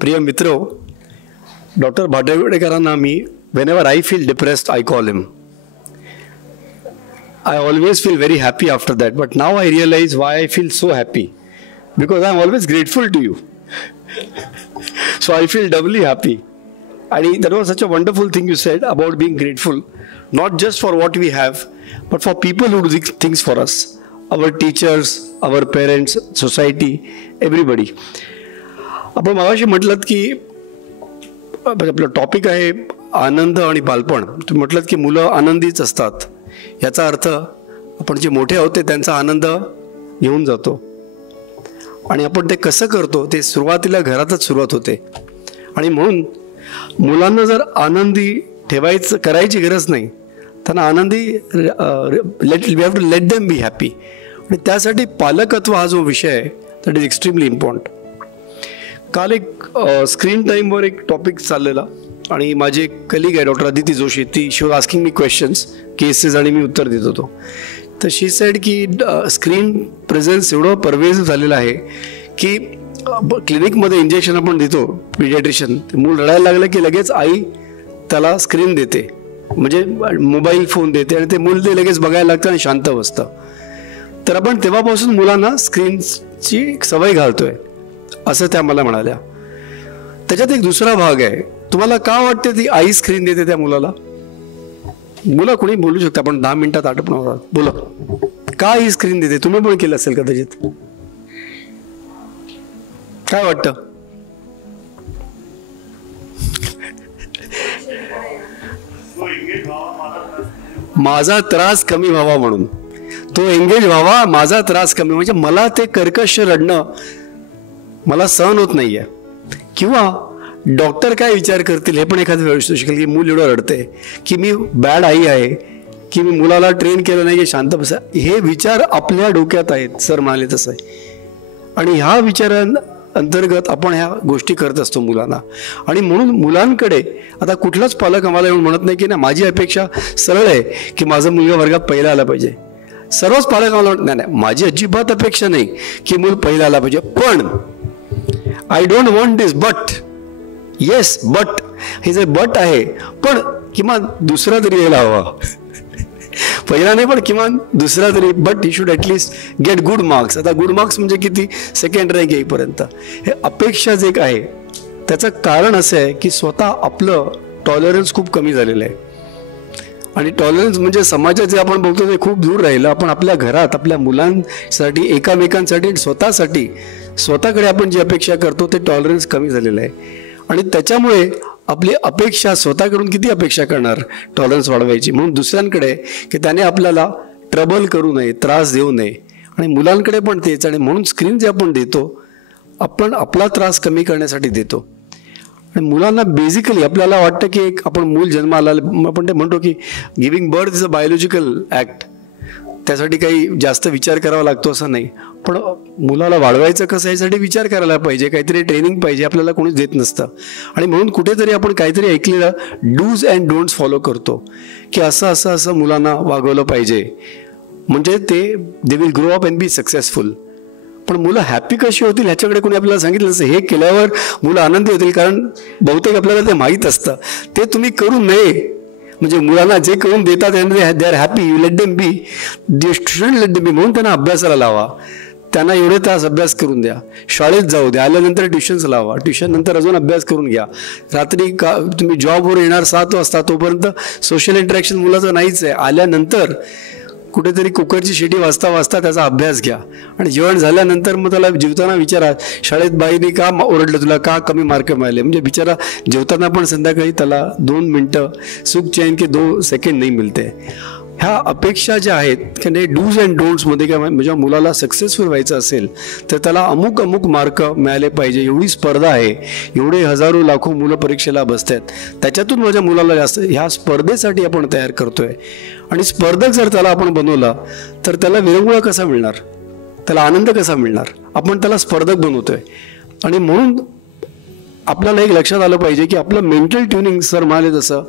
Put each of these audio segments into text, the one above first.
प्रिय मित्र, डॉक्टर भाटवडेकरांना मी whenever I feel depressed, I call him. I always feel very happy after that, but now I realize why I feel so happy, because I am always grateful to you. So I feel doubly happy. And that was such a wonderful thing you said about being grateful, not just for what we have, but for people who do things for us, our teachers, our parents, society, everybody. आपण मगाशी म्हटलं की आपलं topic आहे आनंद आणि बालपण. तुम्ही म्हटलं की मुलं आनंदीच असतात, याचा अर्थ आपण जे मोठे होते त्यांचा आनंद घेऊन जातो. आणि आपण ते कसं करतो ते सुरुवातीला घरातच सुरुवात होते. आणि म्हणून मुलांना जर आनंदी करायची गरज नाही, त्यांना आनंदी we have to let them be happy. आणि त्यासाठी पालकत्व हा जो विषय आहे दॅट इज एक्स्ट्रीमली इम्पॉर्टंट. काल एक स्क्रीन टाईमवर एक टॉपिक चाललेला आणि माझी एक कलिग आहे डॉक्टर अदिती जोशी, ती she was asking me questions, cases, आणि मी उत्तर देत होतो. तर शी सेड की स्क्रीन प्रेझेन्स एवढं परवेसिव्ह झालेलं आहे की क्लिनिकमध्ये इंजेक्शन आपण देतो, पिडियाट्रिशियन, मूल रडायला लागलं की लगेच आई त्याला स्क्रीन देते, म्हणजे मोबाईल फोन देते, आणि ते मूल ते लगेच बघायला लागतं आणि शांत बसतं. तर आपण तेव्हापासून मुलांना स्क्रीनची सवय घालतोय असं त्या मला म्हणाल्या. त्याच्यात एक दुसरा भाग आहे, तुम्हाला का वाटते ती आई स्क्रीन देते त्या मुलाला? मुलं कोणी बोलू शकता, आपण 10 मिनिटात आटपणार आहोत. बोला, का ही स्क्रीन देते? तुम्ही पण केलं असेल कदाचित. काय वाटतं? माझा त्रास कमी व्हावा म्हणून, तो एंगेज व्हावा, माझा त्रास कमी, म्हणजे मला ते कर्कश रडणं मला सहन होत नाहीये. किंवा डॉक्टर काय विचार करतील हे पण एखाद्या वेळ असू शकेल की मूल एवढं रडते, की मी बॅड आई आहे, की मी मुलाला ट्रेन केलं नाही की शांत बसा. हे विचार आपल्या डोक्यात आहेत, सर म्हणाले तसं आहे. आणि ह्या विचारांअंतर्गत आपण ह्या गोष्टी करत असतो मुलांना. आणि म्हणून मुलांकडे आता कुठलाच पालक आम्हाला येऊन म्हणत नाही की ना माझी अपेक्षा सरळ आहे की माझा मुलगा वर्गात पहिला आला पाहिजे. सर्वच पालक आम्हाला म्हणत नाही, माझी अजिबात अपेक्षा नाही की मूल पहिला आला पाहिजे, पण I don't want this, but yes, but हे जे बट आहे, पण किमान दुसरा तरी यायला हवा. पहिला नाही पण किमान दुसरा तरी, but he should at least get good marks. आता गुड मार्क्स म्हणजे किती? सेकंड रँक येईपर्यंत. हे अपेक्षा जे एक आहे त्याचं कारण असं आहे की स्वतः आपलं टॉलरन्स खूप कमी झालेलं आहे. आणि टॉलरन्स म्हणजे समाजात जे आपण बघतो ते खूप दूर राहिलं. आपण आपल्या घरात आपल्या मुलांसाठी, एकामेकांसाठी, स्वतःकडे आपण जी अपेक्षा करतो ते टॉलरन्स कमी झालेलं आहे. आणि त्याच्यामुळे आपली अपेक्षा स्वतःकडून किती अपेक्षा करणार टॉलरन्स वाढवायची. म्हणून दुसऱ्यांकडे की त्याने आपल्याला ट्रबल करू नये, त्रास देऊ नये. आणि मुलांकडे पण तेच. आणि म्हणून स्क्रीन जे आपण देतो आपण आपला त्रास कमी करण्यासाठी देतो. आणि मुलांना बेसिकली आपल्याला वाटतं की एक आपण मूल जन्माला आपण ते म्हणतो की giving birth is a biological act, त्यासाठी काही जास्त विचार करावा लागतो असं नाही. पण मुलाला वाढवायचं कसं यासाठी विचार करायला पाहिजे, काहीतरी ट्रेनिंग पाहिजे, आपल्याला कोणीच देत नसतं. आणि म्हणून कुठेतरी आपण काहीतरी ऐकलेलं डूज अँड डोंट्स फॉलो करतो की असं असं असं मुलांना वागवलं पाहिजे, म्हणजे ते they will grow up and be successful. पण मुलं हॅपी कशी होतील ह्याच्याकडे कोणी आपल्याला सांगितलं नसतं. हे केल्यावर मुलं आनंदी होतील, कारण बहुतेक आपल्याला ते माहीत असतं. ते तुम्ही करू नये, म्हणजे मुलांना जे करून देतात they are happy, you let them B, they shouldn't late them बी. म्हणून त्यांना अभ्यासाला लावा, त्यांना एवढे तास अभ्यास करून द्या, शाळेत जाऊ द्या, आल्यानंतर ट्युशन्स लावा, ट्युशन नंतर अजून अभ्यास करून घ्या. रात्री तुम्ही जॉबवर येणार 7 वाजता, तोपर्यंत सोशल इंटरॅक्शन मुलाचं नाहीच आहे. आल्यानंतर कुठेतरी कुकरची शिटी वाजता वाजता त्याचा अभ्यास घ्या. आणि जेवण झाल्यानंतर मग त्याला जेवताना विचारा, शाळेत बाईने का ओरडलं तुला, का कमी मार्क मिळाले, म्हणजे बिचारा जेवताना पण संध्याकाळी त्याला 2 मिनटं सुख चैन के 2 सेकंड नाही मिळते. ह्या अपेक्षा ज्या आहेत की डूज अँड डोंट्समध्ये काय म्हणजे मुलाला सक्सेसफुल व्हायचं असेल तर त्याला अमुक अमुक मार्क मिळाले पाहिजे, एवढी स्पर्धा आहे, एवढे हजारो लाखो मुलं परीक्षेला बसतात, त्याच्यातून माझ्या मुलाला जास्त, ह्या स्पर्धेसाठी आपण तयार करतोय. आणि स्पर्धक जर त्याला आपण बनवला तर त्याला विरंगुळा कसा मिळणार, त्याला आनंद कसा मिळणार? आपण त्याला स्पर्धक बनवतोय. आणि म्हणून आपल्याला एक लक्षात आलं पाहिजे की आपलं मेंटल ट्युनिंग सर म्हणाले तसं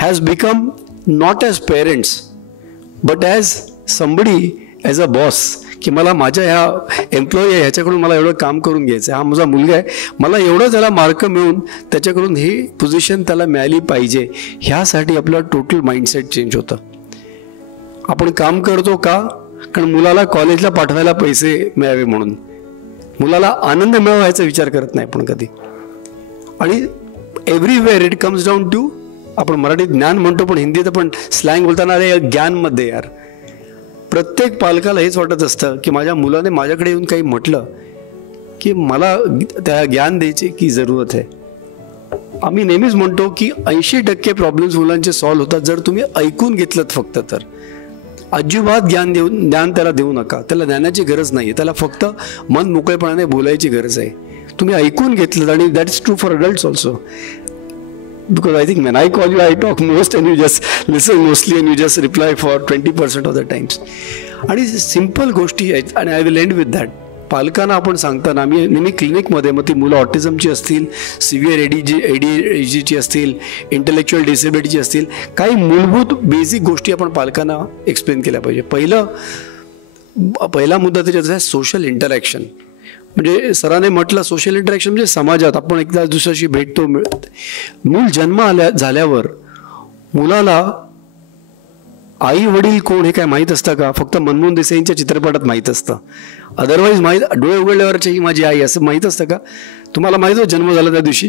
has become not as parents but as somebody as a boss, की मला माझ्या ह्या एम्प्लॉई आहे ह्याच्याकडून मला एवढं काम करून घ्यायचं आहे, हा माझा मुलगा आहे, मला एवढं त्याला मार्क मिळून त्याच्याकडून ही पोझिशन त्याला मिळाली पाहिजे, ह्यासाठी आपलं टोटल माइंडसेट चेंज होतं. आपण काम करतो का? कारण मुलाला कॉलेजला पाठवायला पैसे मिळावे म्हणून, मुलाला आनंद मिळावा याचा विचार करत नाही आपण कधी. आणि everywhere it comes down to, आपण मराठीत ज्ञान म्हणतो पण हिंदीत आपण स्लँग बोलताना अरे ज्ञानमध्ये यार. प्रत्येक पालकाला हेच वाटत असतं की माझ्या मुलाने माझ्याकडे येऊन काही म्हटलं की मला त्या ज्ञान द्यायची की जरूरत आहे. आम्ही नेहमीच म्हणतो की 80% प्रॉब्लेम्स मुलांचे सॉल्व्ह होतात जर तुम्ही ऐकून घेतलं फक्त. तर अजिबात ज्ञान त्याला देऊ नका, त्याला ज्ञानाची गरज नाही आहे, त्याला फक्त मन मोकळेपणाने बोलायची गरज आहे. तुम्ही ऐकून घेतलं, आणि that is true for adults also. Because I think when I call you, I talk most and you just listen mostly and you just reply for 20% of the times. आणि सिम्पल गोष्टी आहेत. आणि I will end with that. पालकांना आपण सांगताना, आम्ही नेहमी क्लिनिकमध्ये, मग ती मुलं ऑटिझमची असतील, सिव्हिअर ADHD असतील, इंटेलेक्च्युअल डिसेबिलिटीची असतील, काही मूलभूत बेसिक गोष्टी आपण पालकांना एक्सप्लेन केल्या पाहिजे. पहिला मुद्दा त्याच्यात आहे सोशल इंटरॅक्शन. म्हणजे सरांनी म्हटलं सोशल इंटरॅक्शन म्हणजे समाजात आपण एकदा दुसऱ्याशी भेटतो. मूल जन्म झाल्यावर मुलाला आई वडील कोण हे काय माहीत असतं का? फक्त मनमोहन देसाईंच्या चित्रपटात माहीत असतं. अदरवाईज माहीत, डोळे उघडल्यावरची ही माझी आई असं माहीत असतं का? तुम्हाला माहीत होतं जन्म झाला त्या दिवशी?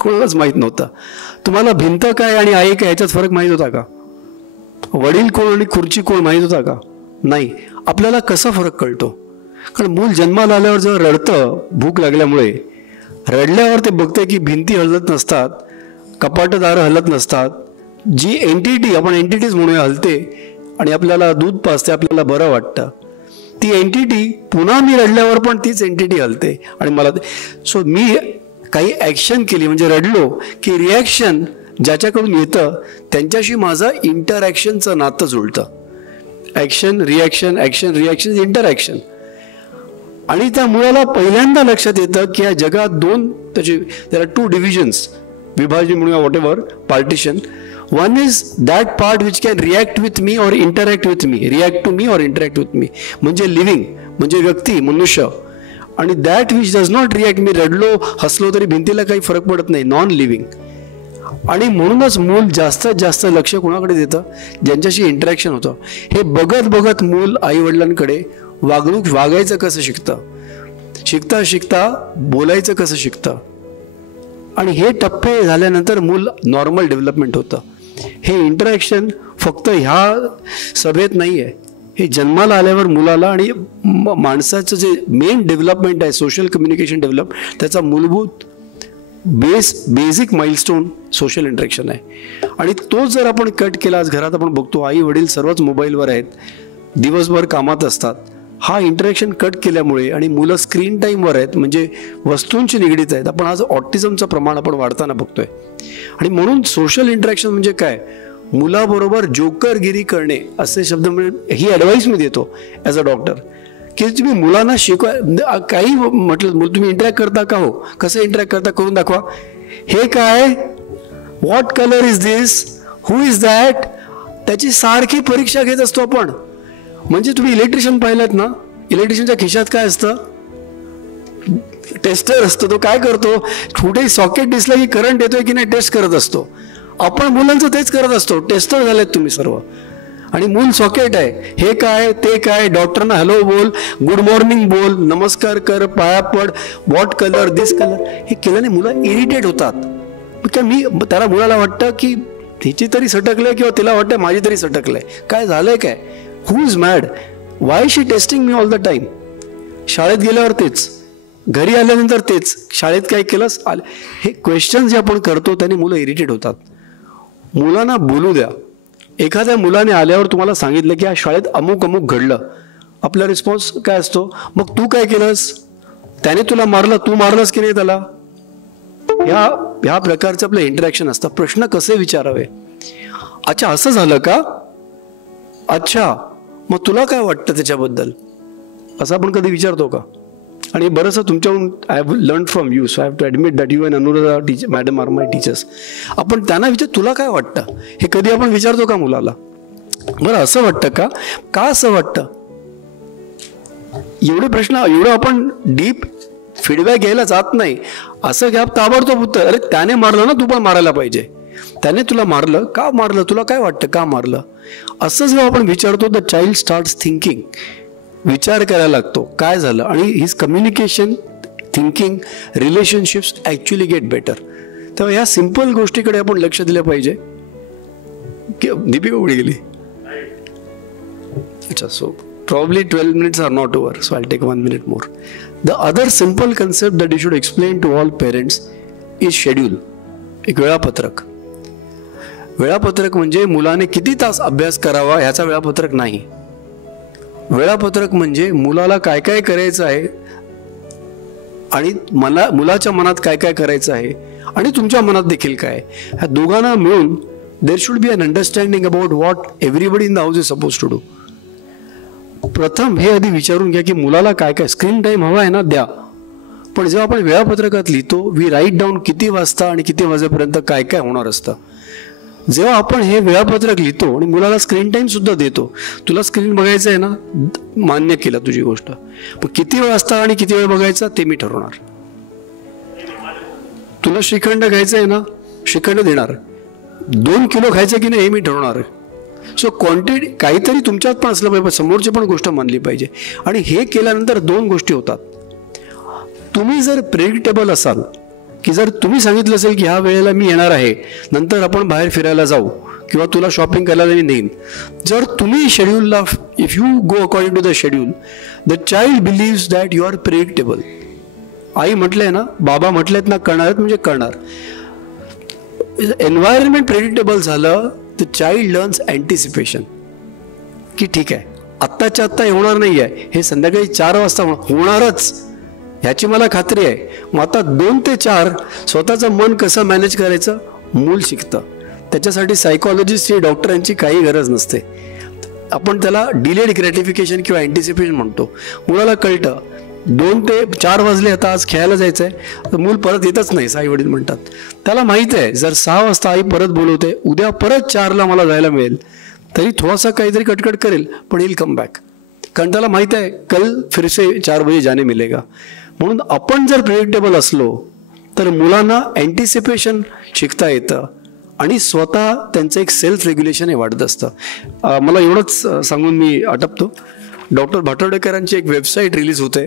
कोणालाच माहीत नव्हतं. तुम्हाला भिंत काय आणि आई काय ह्याच्यात फरक माहीत होता का? वडील कोण आणि खुर्ची कोण माहीत होता का? नाही. आपल्याला कसा फरक कळतो? कारण मूल जन्माला आल्यावर जेव्हा रडतं भूक लागल्यामुळे, रडल्यावर ते बघते की भिंती हलत नसतात, कपाटदारं हलत नसतात, जी एंटिटी, आपण एंटिटीज म्हणूया, हलते आणि आपल्याला दूध पाजते, आपल्याला बरं वाटतं. ती एंटिटी पुन्हा मी रडल्यावर पण तीच एंटिटी हलते आणि मला सो मी काही ॲक्शन केली म्हणजे रडलो की रिॲक्शन ज्याच्याकडून येतं त्यांच्याशी माझं इंटरॅक्शनचं नातं जुळतं. Action reaction, action reaction, interaction. आणि त्या मुलाला पहिल्यांदा लक्षात येतं की या जगात त्याला 2 डिव्हिजन्स, विभाजन म्हणूया, whatever, partition. One is that part which can react with me or interact with me, react to me or interact with me, म्हणजे लिव्हिंग, म्हणजे व्यक्ती, मनुष्य. आणि that which does not react, मी रडलो हसलो तरी भिंतीला काही फरक पडत नाही, नॉन लिव्हिंग. आणि म्हणूनच मूल जास्तीत जास्त लक्ष कोणाकडे देतं? ज्यांच्याशी इंटरॅक्शन होतं. हे बघत बघत मूल आई वडिलांकडे वागायचं कसं शिकतं, शिकता शिकता बोलायचं कसं शिकतं. आणि हे टप्पे झाल्यानंतर मूल नॉर्मल डेव्हलपमेंट होतं. हे इंटरॅक्शन फक्त ह्या सभेत नाही आहे, हे जन्माला आल्यावर मुलाला आणि माणसाचं जे मेन डेव्हलपमेंट आहे, सोशल कम्युनिकेशन डेव्हलप, त्याचा मूलभूत बेसिक माइलस्टोन सोशल इंटरॅक्शन आहे. आणि तो जर आपण कट केला, आज घरात आपण बघतो आई वडील सर्वच मोबाईलवर आहेत, दिवसभर कामात असतात. हा इंटरॅक्शन कट केल्यामुळे आणि मुलं स्क्रीन टाईमवर आहेत, म्हणजे वस्तूंशी निगडीत आहेत. आपण आज ऑटिझमचं प्रमाण आपण वाढताना बघतोय. आणि म्हणून सोशल इंटरॅक्शन म्हणजे काय? मुलाबरोबर जोकरगिरी करणे असे शब्द, म्हणजे ही ॲडवाईस मी देतो ॲज अ डॉक्टर की तुम्ही मुलांना शिकवा. काही म्हटलं तुम्ही इंटरॅक्ट करता का? हो. कसं इंटरॅक्ट करता? करून दाखवा. हे काय? What colour is this? Who is that? त्याची सारखी परीक्षा घेत असतो आपण. म्हणजे तुम्ही इलेक्ट्रिशियन पाहिलात ना, इलेक्ट्रिशियनच्या खिशात काय असतं? टेस्टर असतो. तो काय करतो? कुठेही सॉकेट दिसलं की करंट येतोय की नाही टेस्ट करत असतो. आपण मुलांचं तेच करत असतो. टेस्टर झालेत तुम्ही सर्व. आणि मूल सॉकेट आहे. हे काय ते काय? डॉक्टरना हॅलो बोल, गुड मॉर्निंग बोल, नमस्कार कर, पाया पड, व्हॉट कलर, दिस कलर. हे केल्याने मुलं इरिटेट होतात. त्याला मुलाला वाटतं की तिची तरी सटकलंय किंवा तिला वाटतं माझी तरी सटकलंय. काय झालंय काय? Who is mad? Why she testing me all the time? शाळेत गेल्यावर तेच, घरी आल्यानंतर तेच, शाळेत काय केलंस आलं. हे क्वेश्चन जे आपण करतो त्याने मुलं इरिटेट होतात. मुलांना बोलू द्या. एखाद्या मुलाने आल्यावर तुम्हाला सांगितलं की या शाळेत अमुक अमुक घडलं, आपला रिस्पॉन्स काय असतो? मग तू काय केलंस? त्याने तुला मारलं, तू मारलंस की नाही त्याला? ह्या प्रकारचं आपलं इंटरॅक्शन असतं. प्रश्न कसे विचारावे? अच्छा असं झालं का? अच्छा मग तुला काय वाटतं त्याच्याबद्दल? असं आपण कधी विचारतो का? आणि बरंचसं तुमच्याकडून I have learn from you, so I have to admit that you and Anuradha teacher madam are my teachers. आपण त्यांना तुला काय वाटतं हे कधी आपण विचारतो का मुलाला? बरं असं वाटतं का? का असं वाटतं? एवढे प्रश्न, एवढं आपण डीप फीडबॅक घ्यायला जात नाही. असं घ्या ताबडतोब उत्तर, अरे त्याने मारलं ना, तू पण मारायला पाहिजे. त्याने तुला मारलं, का मारलं, तुला काय वाटतं का मारलं, असं जेव्हा आपण विचारतो द चाइल्ड स्टार्ट्स थिंकिंग. विचार करायला लागतो काय झालं, आणि his communication, thinking, relationships actually get better. तेव्हा ह्या सिम्पल गोष्टीकडे आपण लक्ष दिलं पाहिजे. दीपिका उडी गेली. अच्छा, so probably 12 minutes are not over, so I'll take 1 minute more. The other simple concept that you should explain to all parents is schedule. एक वेळापत्रक. वेळापत्रक म्हणजे मुलाने किती तास अभ्यास करावा ह्याचा वेळापत्रक नाही. वेळापत्रक म्हणजे मुलाला काय काय करायचं आहे आणि मुलाच्या मनात काय काय करायचं आहे आणि तुमच्या मनात देखील काय. ह्या दोघांना मिळून there should be an understanding about what everybody in the house is suppose to do. प्रथम हे आधी विचारून घ्या की मुलाला काय काय स्क्रीन टाइम हवा आहे ना, द्या. पण जेव्हा आपण वेळापत्रकात लिहितो, वी राईट डाऊन किती वाजता आणि किती वाजेपर्यंत काय काय होणार असतं. जेव्हा आपण हे वेळापत्रक लिहितो आणि मुलाला स्क्रीन टाइम सुद्धा देतो, तुला स्क्रीन बघायचं आहे ना, मान्य केलं तुझी गोष्ट, पण किती वाजता आणि किती वेळ बघायचा ते मी ठरवणार. तुला श्रीखंड घ्यायचं आहे ना, श्रीखंड देणार. 2 किलो खायचं की नाही हे मी ठरवणार. सो क्वांटिटी काहीतरी तुमच्यात पण असलं पाहिजे, समोरची पण गोष्ट मानली पाहिजे. आणि हे केल्यानंतर 2 गोष्टी होतात. तुम्ही जर प्रेडिक्टेबल असाल, की जर तुम्ही सांगितलं असेल की ह्या वेळेला मी येणार आहे, नंतर आपण बाहेर फिरायला जाऊ किंवा तुला शॉपिंग करायला मी नेईन, जर तुम्ही शेड्यूलला, if you go according to the schedule, the child believes that you are predictable. आई म्हटलंय ना, बाबा म्हटलेत ना, करणार आहेत म्हणजे करणार. एन्व्हायरमेंट प्रेडिक्टेबल झालं, द चाइल्ड लर्न्स अँटिसिपेशन, की ठीक आहे आत्ताच्या आत्ता होणार नाही आहे, हे संध्याकाळी 4 वाजता होणारच ह्याची मला खात्री आहे. मग आता 2 ते 4 स्वतःचं मन कसं मॅनेज करायचं मूल शिकतं. त्याच्यासाठी सायकॉलॉजिस्टची, डॉक्टरांची काही गरज नसते. आपण त्याला डिलेड ग्रॅटिफिकेशन किंवा अँटिसिपेशन म्हणतो. मुलाला कळतं 2 ते 4 वाजले, आता आज खेळायला जायचं आहे, तर मूल परत येतच नाही, आई वडील म्हणतात. त्याला माहिती आहे जर 6 वाजता आई परत बोलवते, उद्या परत 4ला मला जायला मिळेल, तरी थोडासा काहीतरी कटकट करेल पण येईल कम बॅक, कारण त्याला माहिती आहे कल फिर से 4 बजे जाने मिलेगा. म्हणून आपण जर प्रेडिक्टेबल असलो तर मुलांना अँटिसिपेशन शिकता येतं आणि स्वतः त्यांचं एक सेल्फ रेग्युलेशन हे वाढत असतं. मला एवढंच सांगून मी आटपतो. डॉक्टर भाटोडेकरांची एक वेबसाईट रिलीज होते.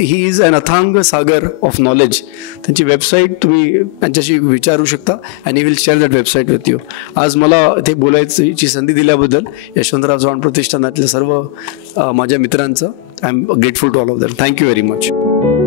ही इज अन अथांग सागर ऑफ नॉलेज. त्यांची वेबसाईट तुम्ही त्यांच्याशी विचारू शकता and he will share that website with you. आज मला ते बोलायची संधी दिल्याबद्दल यशवंतराव चव्हाण प्रतिष्ठानातल्या सर्व माझ्या मित्रांचं I am grateful to all of them. Thank you very much.